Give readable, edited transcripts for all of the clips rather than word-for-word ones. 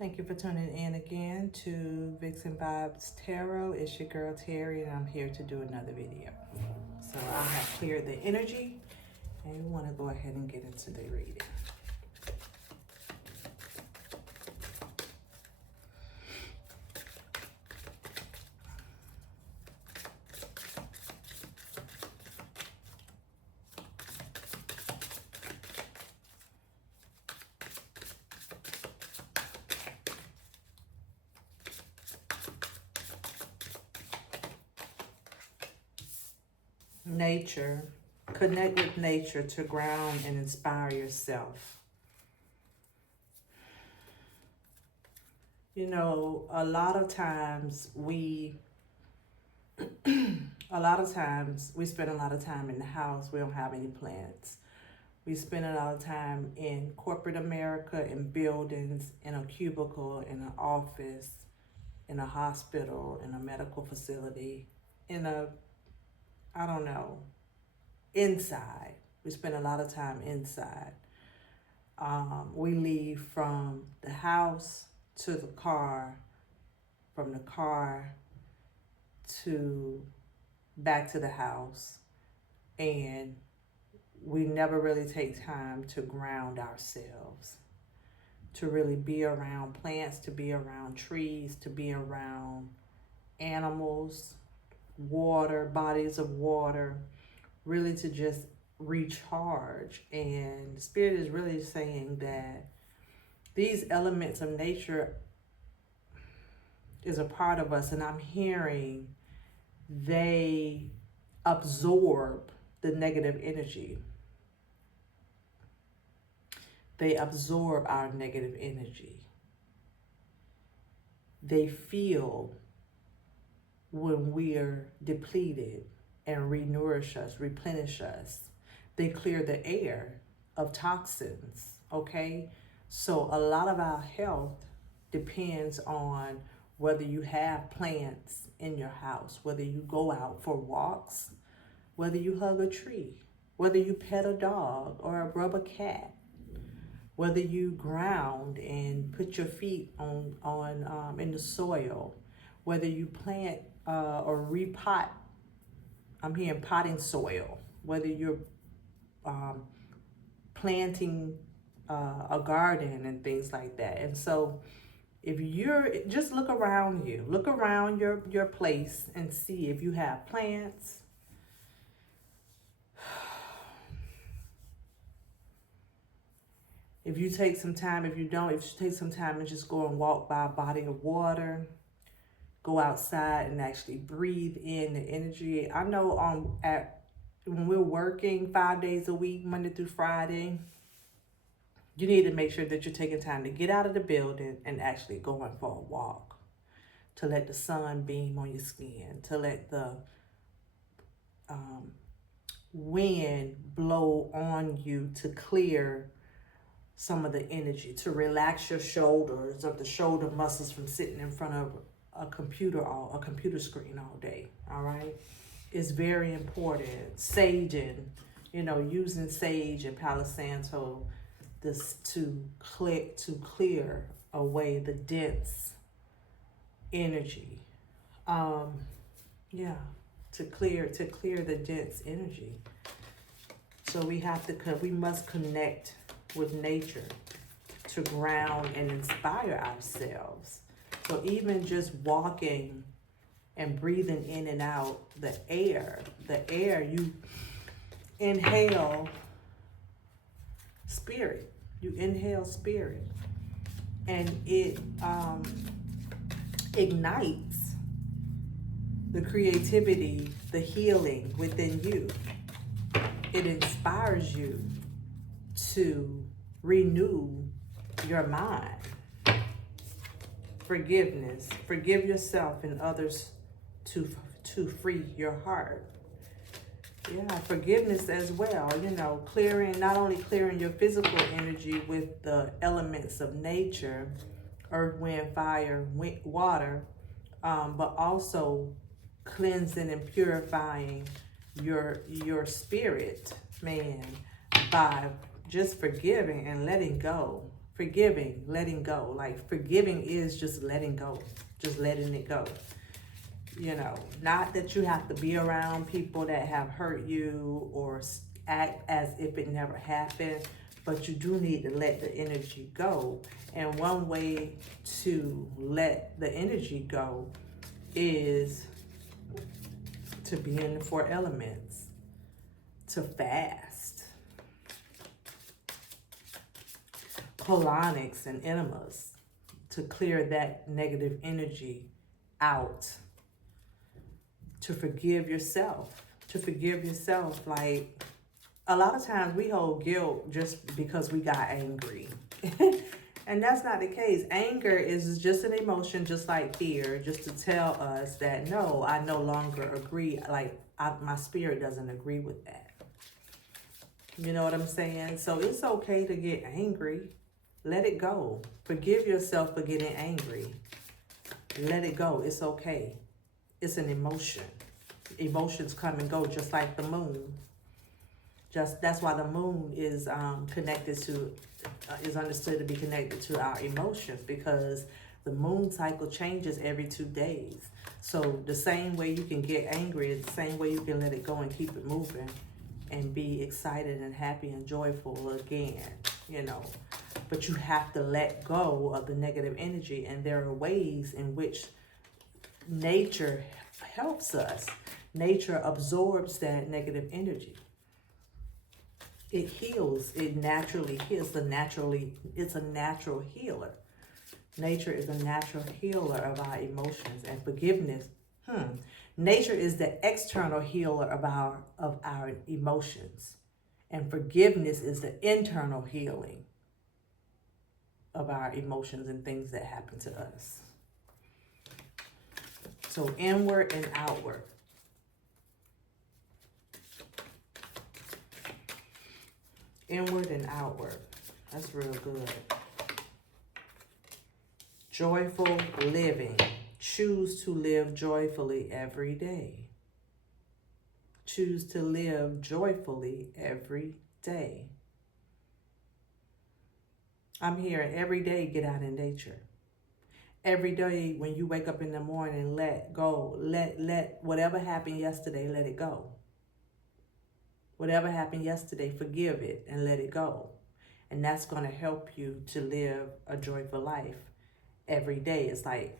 Thank you for tuning in again to Vixen Vibes Tarot. It's your girl Terry, and I'm here to do another video. So I have cleared the energy, and we want to go ahead and get into the reading. Nature. Connect with nature to ground and inspire yourself. You know, a lot of times we spend a lot of time in the house. We don't have any plants. We spend a lot of time in corporate America, in buildings, in a cubicle, in an office, in a hospital, in a medical facility, inside. We spend a lot of time inside. We leave from the house to the car, from the car to back to the house, and we never really take time to ground ourselves, to really be around plants, to be around trees, to be around animals, water, bodies of water, really to just recharge. And the Spirit is really saying that these elements of nature is a part of us, and I'm hearing they absorb the negative energy. They absorb our negative energy. They feel when we're depleted and renourish us, replenish us. They clear the air of toxins, okay? So a lot of our health depends on whether you have plants in your house, whether you go out for walks, whether you hug a tree, whether you pet a dog or rub a cat, whether you ground and put your feet on in the soil, whether you plant or repot. I'm hearing potting soil, whether you're planting a garden and things like that. And so if you're, just look around you, look around your place and see if you have plants. If you take some time, if you don't, if you take some time and just go and walk by a body of water, go outside and actually breathe in the energy. I know when we're working 5 days a week, Monday through Friday, you need to make sure that you're taking time to get out of the building and actually going for a walk, to let the sun beam on your skin, to let the wind blow on you, to clear some of the energy, to relax your shoulders of the shoulder muscles from sitting in front of a computer screen all day. All right, it's very important. Saging, using sage and Palo Santo, this to clear away the dense energy. To clear the dense energy. So we must connect with nature to ground and inspire ourselves. So even just walking and breathing in and out the air, you inhale spirit. You inhale spirit, and it ignites the creativity, the healing within you. It inspires you to renew your mind. Forgiveness. Forgive yourself and others to free your heart. Yeah, forgiveness as well. Not only clearing your physical energy with the elements of nature, earth, wind, fire, water, but also cleansing and purifying your spirit, man, by just forgiving and letting go. Forgiving, letting go. Like forgiving is just letting go, just letting it go. You know, not that you have to be around people that have hurt you or act as if it never happened, but you do need to let the energy go. And one way to let the energy go is to be in the four elements, to fast, colonics and enemas, to clear that negative energy out, to forgive yourself, like a lot of times we hold guilt just because we got angry. And that's not the case. Anger is just an emotion, just like fear, just to tell us that, no, I no longer agree. Like, my spirit doesn't agree with that. You know what I'm saying? So it's okay to get angry. Let it go. Forgive yourself for getting angry. Let it go. It's okay. It's an emotion. Emotions come and go just like the moon. That's why the moon is is understood to be connected to our emotions, because the moon cycle changes every 2 days. So the same way you can get angry is the same way you can let it go and keep it moving and be excited and happy and joyful again, you know. But you have to let go of the negative energy, and there are ways in which nature helps us. Nature absorbs that negative energy. It heals. It naturally heals. It's a natural healer. Nature is a natural healer of our emotions and forgiveness. Nature is the external healer of our emotions, and forgiveness is the internal healing of our emotions and things that happen to us. So inward and outward. Inward and outward. That's real good. Joyful living. Choose to live joyfully every day. Choose to live joyfully every day. I'm hearing every day get out in nature. Every day when you wake up in the morning, let go. Let whatever happened yesterday, let it go. Whatever happened yesterday, forgive it and let it go. And that's going to help you to live a joyful life every day. It's like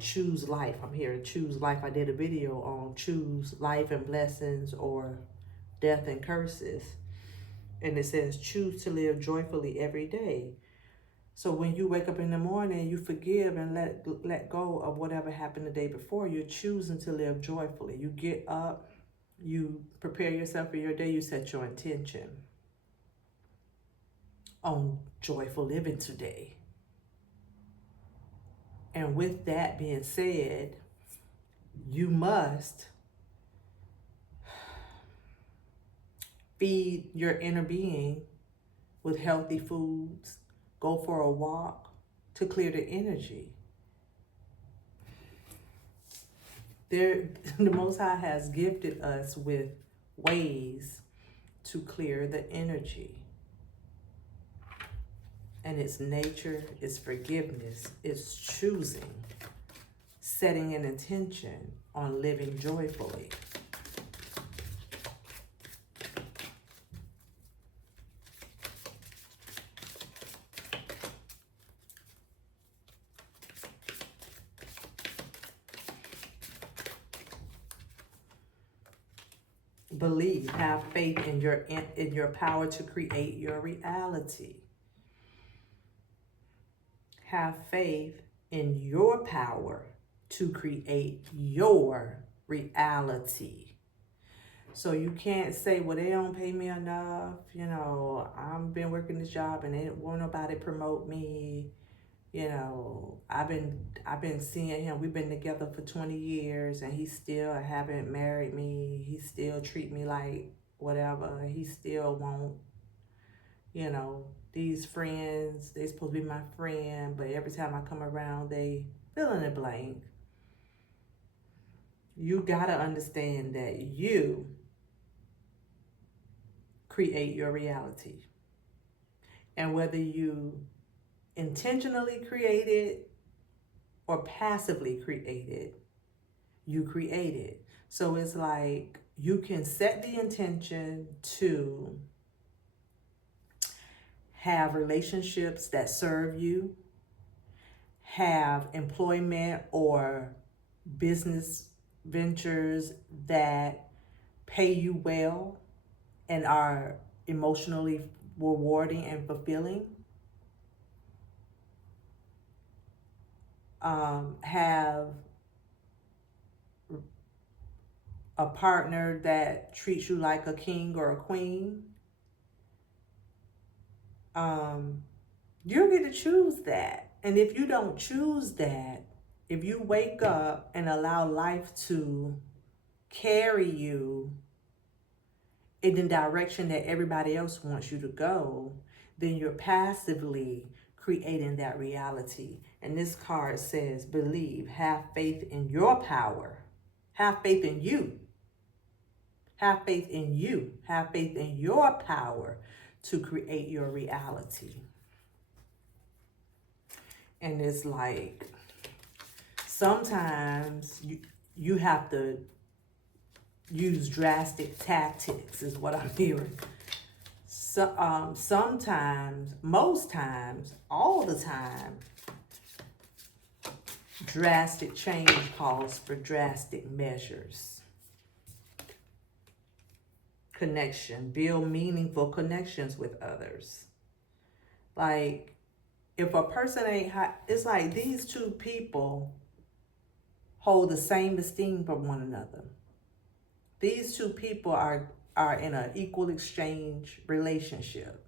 choose life. I'm here to choose life. I did a video on choose life and blessings or death and curses. And it says choose to live joyfully every day. So when you wake up in the morning, you forgive and let go of whatever happened the day before. You're choosing to live joyfully. You get up, you prepare yourself for your day, you set your intention on joyful living today. And with that being said, you must feed your inner being with healthy foods, go for a walk to clear the energy. The Most High has gifted us with ways to clear the energy. And it's nature, it's forgiveness, it's choosing, setting an intention on living joyfully. Believe, have faith in your power to create your reality. Have faith in your power to create your reality. So you can't say, well, they don't pay me enough. You know, I've been working this job and they won't nobody promote me. You know, I've been seeing him. We've been together for 20 years and he still haven't married me. He still treat me like whatever. He still won't, you know, these friends, they supposed to be my friend, but every time I come around, they fill in the blank. You gotta understand that you create your reality. And whether you intentionally created or passively created, you create it. So it's like you can set the intention to have relationships that serve you, have employment or business ventures that pay you well and are emotionally rewarding and fulfilling. Have a partner that treats you like a king or a queen. You get to choose that. And if you don't choose that, if you wake up and allow life to carry you in the direction that everybody else wants you to go, then you're passively creating that reality. And this card says, believe, have faith in your power, have faith in you, have faith in you, have faith in your power to create your reality. And it's like, sometimes you have to use drastic tactics, is what I'm hearing. So, sometimes, most times, all the time, drastic change calls for drastic measures. Connection, build meaningful connections with others. Like, if a person ain't hot, it's like these two people hold the same esteem for one another. These two people are in an equal exchange relationship.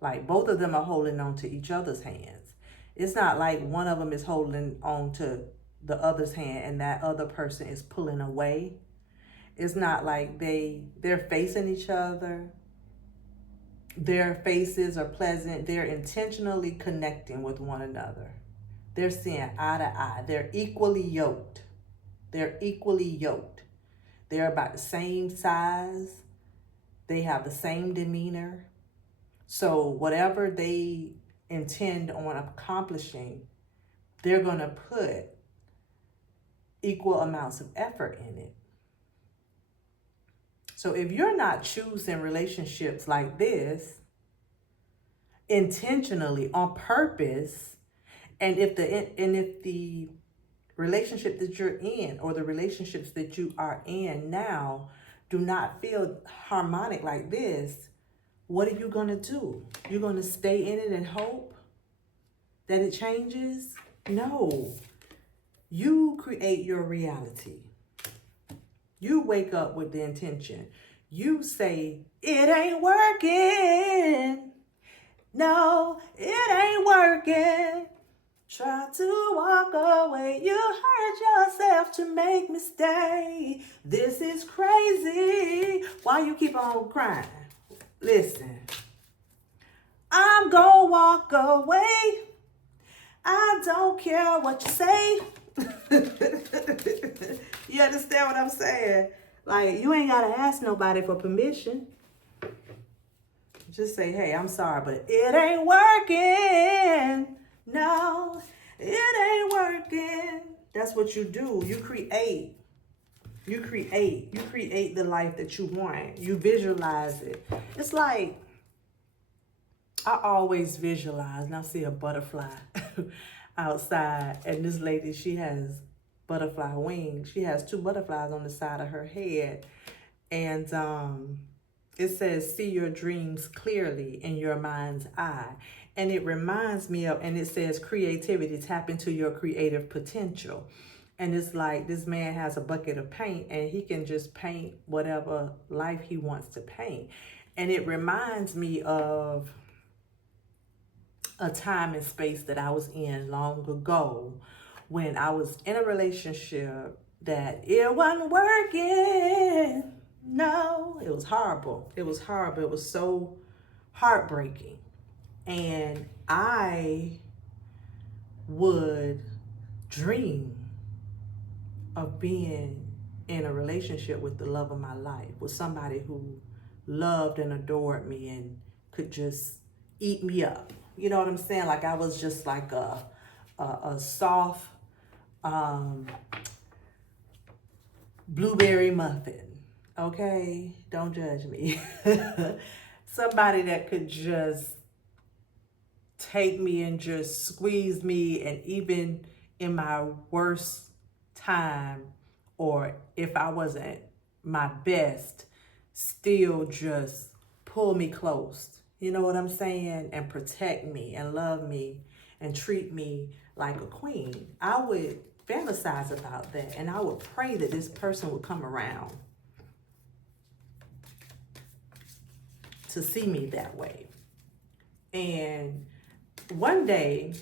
Like, both of them are holding on to each other's hands. It's not like one of them is holding on to the other's hand and that other person is pulling away. It's not like they're facing each other. Their faces are pleasant. They're intentionally connecting with one another. They're seeing eye to eye. They're equally yoked. They're equally yoked. They're about the same size. They have the same demeanor. So whatever they intend on accomplishing, they're going to put equal amounts of effort in it. So if you're not choosing relationships like this intentionally, on purpose, and if the relationship that you're in or the relationships that you are in now do not feel harmonic like this, what are you going to do? You're going to stay in it and hope that it changes? No. You create your reality. You wake up with the intention. You say, it ain't working. No, it ain't working. Try to walk away. You hurt yourself to make me stay. This is crazy. Why you keep on crying? Listen. I'm gonna walk away. I don't care what you say. You understand what I'm saying? Like, you ain't gotta ask nobody for permission. Just say, hey, I'm sorry, but it ain't working. No, it ain't working. That's what you do. You create. You create the life that you want. You visualize it. It's like, I always visualize, and I see a butterfly outside, and this lady, she has butterfly wings. She has 2 butterflies on the side of her head, and it says, see your dreams clearly in your mind's eye. And it reminds me of, and it says creativity, tap into your creative potential. And it's like, this man has a bucket of paint and he can just paint whatever life he wants to paint. And it reminds me of a time and space that I was in long ago when I was in a relationship that it wasn't working. No, it was horrible. It was horrible. It was so heartbreaking. And I would dream of being in a relationship with the love of my life, with somebody who loved and adored me and could just eat me up. You know what I'm saying? Like I was just like a soft um, blueberry muffin. Okay, don't judge me. Somebody that could just take me and just squeeze me, and even in my worst time, or if I wasn't my best, still just pull me close. You know what I'm saying? And protect me and love me and treat me like a queen. I would fantasize about that, and I would pray that this person would come around to see me that way. And one day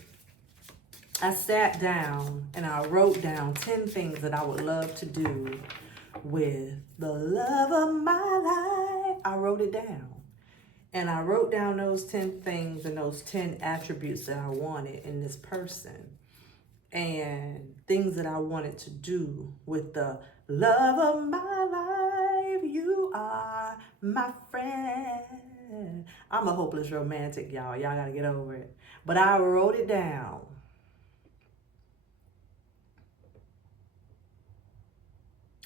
I sat down and I wrote down 10 things that I would love to do with the love of my life. I wrote it down. And I wrote down those 10 things and those 10 attributes that I wanted in this person, and things that I wanted to do with the love of my life. You are my friend. I'm a hopeless romantic, y'all. Y'all gotta get over it. But I wrote it down.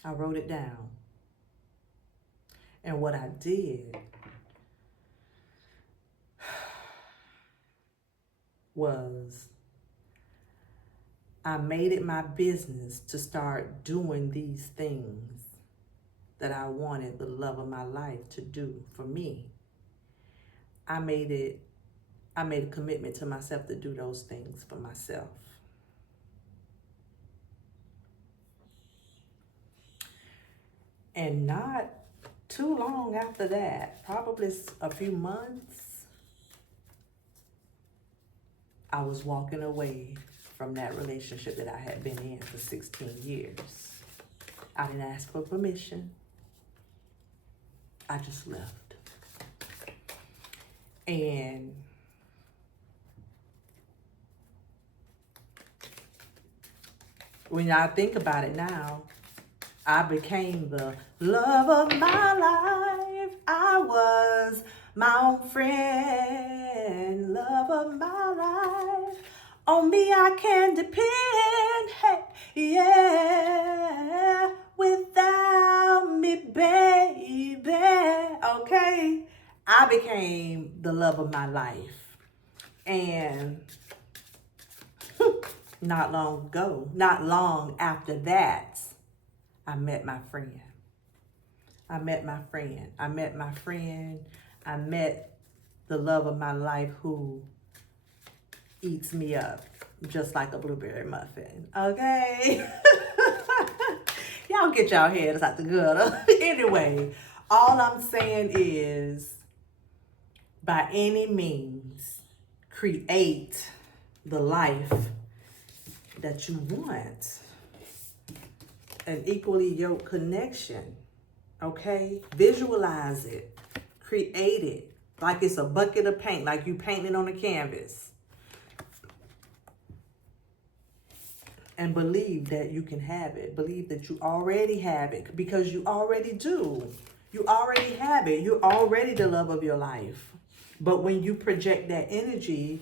I wrote it down. And what I did was I made it my business to start doing these things that I wanted the love of my life to do for me. I made a commitment to myself to do those things for myself. And not too long after that, probably a few months, I was walking away from that relationship that I had been in for 16 years. I didn't ask for permission. I just left. And when I think about it now, I became the love of my life. I was my own friend, love of my life. On me I can depend, hey, yeah, without me, baby, okay? I became the love of my life. And not long after that, I met my friend. I met the love of my life, who eats me up just like a blueberry muffin. Okay? Y'all get y'all heads out the gutter. Anyway, all I'm saying is, by any means, create the life that you want. An equally yoked connection. Okay? Visualize it. Create it. Like it's a bucket of paint, like you painting on a canvas. And believe that you can have it. Believe that you already have it, because you already do. You already have it. You're already the love of your life. But when you project that energy,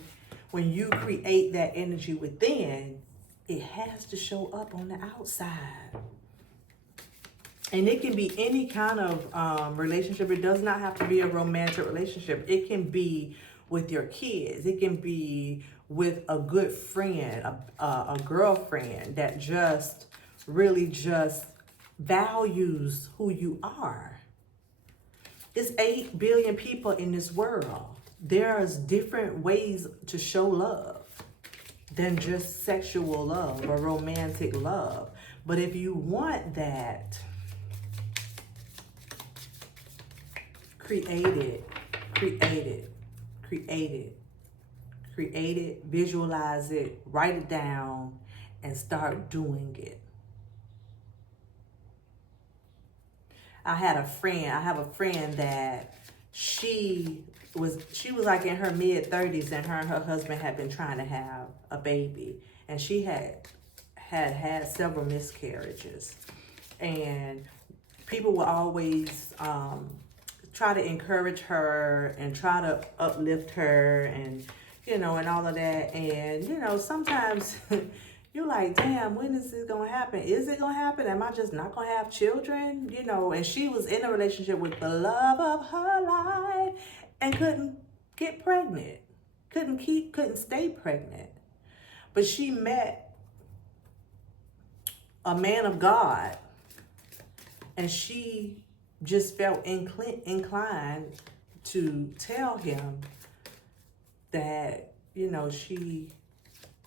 when you create that energy within, it has to show up on the outside. And it can be any kind of relationship. It does not have to be a romantic relationship. It can be with your kids. It can be with a good friend, a girlfriend that just really just values who you are. It's 8 billion people in this world. There's different ways to show love than just sexual love or romantic love. But if you want that, create it, visualize it, write it down, and start doing it. I have a friend that she was like in her mid-30s, and her husband had been trying to have a baby, and she had several miscarriages, and people will always try to encourage her and try to uplift her and and all of that. And, sometimes you're like, damn, when is this going to happen? Is it going to happen? Am I just not going to have children? And she was in a relationship with the love of her life and couldn't get pregnant, couldn't stay pregnant. But she met a man of God, and she just felt inclined to tell him that, she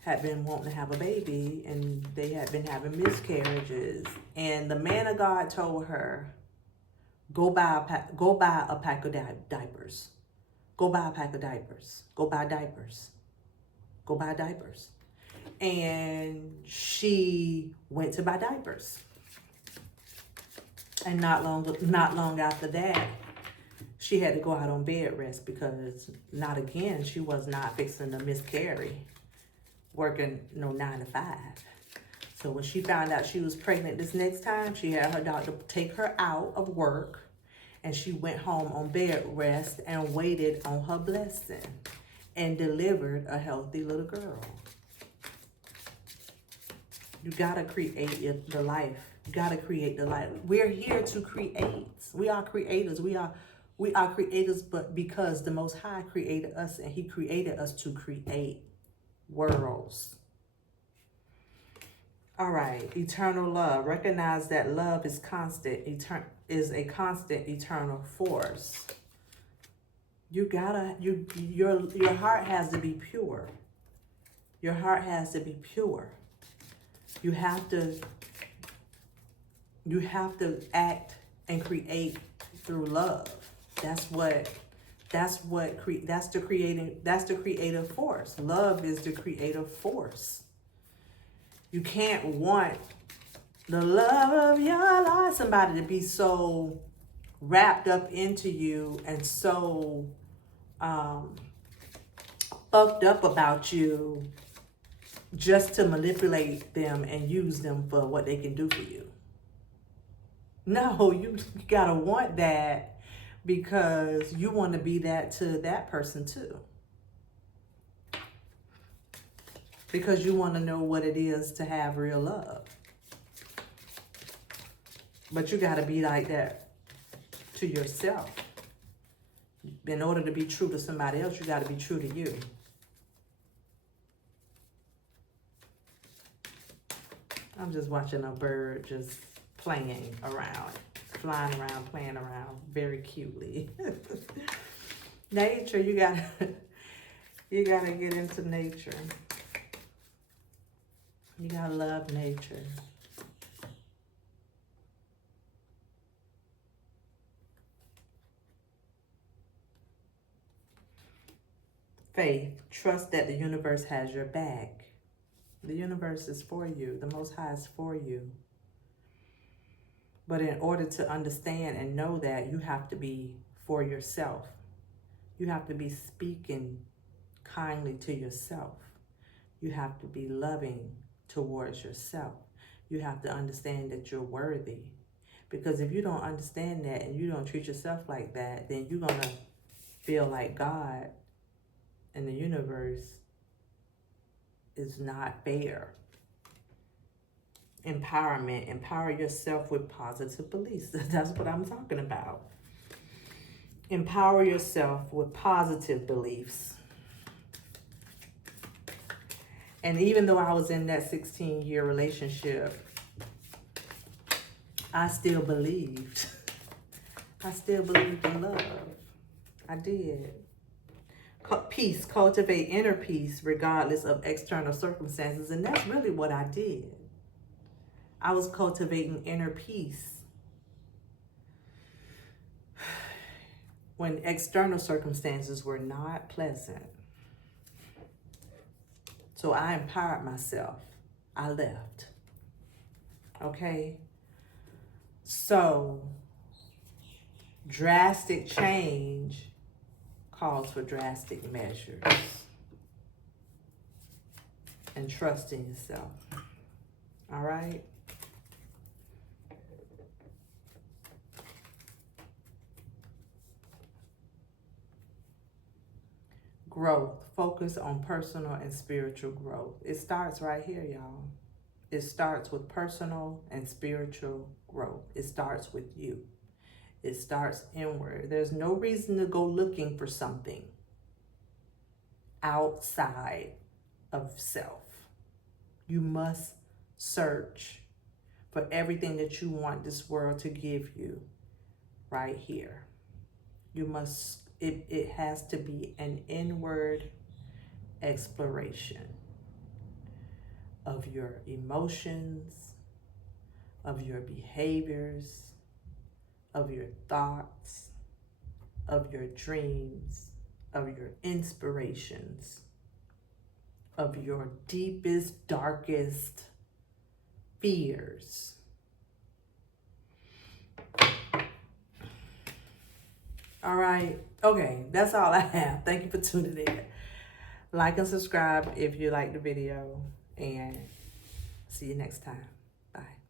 had been wanting to have a baby and they had been having miscarriages. And the man of God told her, go buy a pack of diapers. Go buy a pack of diapers. Go buy diapers. Go buy diapers. And she went to buy diapers. And not long after that, she had to go out on bed rest because not again, she was not fixing to miscarry, working 9 to 5. So when she found out she was pregnant this next time, she had her doctor take her out of work, and she went home on bed rest and waited on her blessing and delivered a healthy little girl. You gotta create the life. You gotta create the life. We're here to create. We are creators. We are creators, but because the Most High created us, and He created us to create worlds. All right, eternal love. Recognize that love is constant. Is a constant, eternal force. Your heart has to be pure. Your heart has to be pure. You have to act and create through love. That's the creative force. Love is the creative force. You can't want the love of your life, somebody to be so wrapped up into you and so fucked up about you just to manipulate them and use them for what they can do for you. No, you gotta want that because you want to be that to that person too. Because you want to know what it is to have real love. But you gotta be like that to yourself. In order to be true to somebody else, you gotta be true to you. I'm just watching a bird just playing around, flying around, playing around very cutely. Nature, you gotta get into nature. You gotta love nature. Faith, trust that the universe has your back. The universe is for you. The Most High is for you. But in order to understand and know that, you have to be for yourself. You have to be speaking kindly to yourself. You have to be loving towards yourself. You have to understand that you're worthy. Because if you don't understand that and you don't treat yourself like that, then you're going to feel like God and the universe is not fair. Empowerment. Empower yourself with positive beliefs. That's what I'm talking about. Empower yourself with positive beliefs. And even though I was in that 16-year relationship, I still believed. I still believed in love. I did. Peace, cultivate inner peace regardless of external circumstances. And that's really what I did. I was cultivating inner peace when external circumstances were not pleasant. So I empowered myself. I left. Okay? So drastic change calls for drastic measures. And trust in yourself. All right? growth. Focus on personal and spiritual growth. It starts right here, y'all. It starts with personal and spiritual growth. It starts with you. It starts inward. There's no reason to go looking for something outside of self. You must search for everything that you want this world to give you right here. You must, it has to be an inward exploration of your emotions, of your behaviors, of your thoughts, of your dreams, of your inspirations, of your deepest, darkest fears. All right. Okay, that's all I have. Thank you for tuning in. Like and subscribe if you like the video, and see you next time. Bye.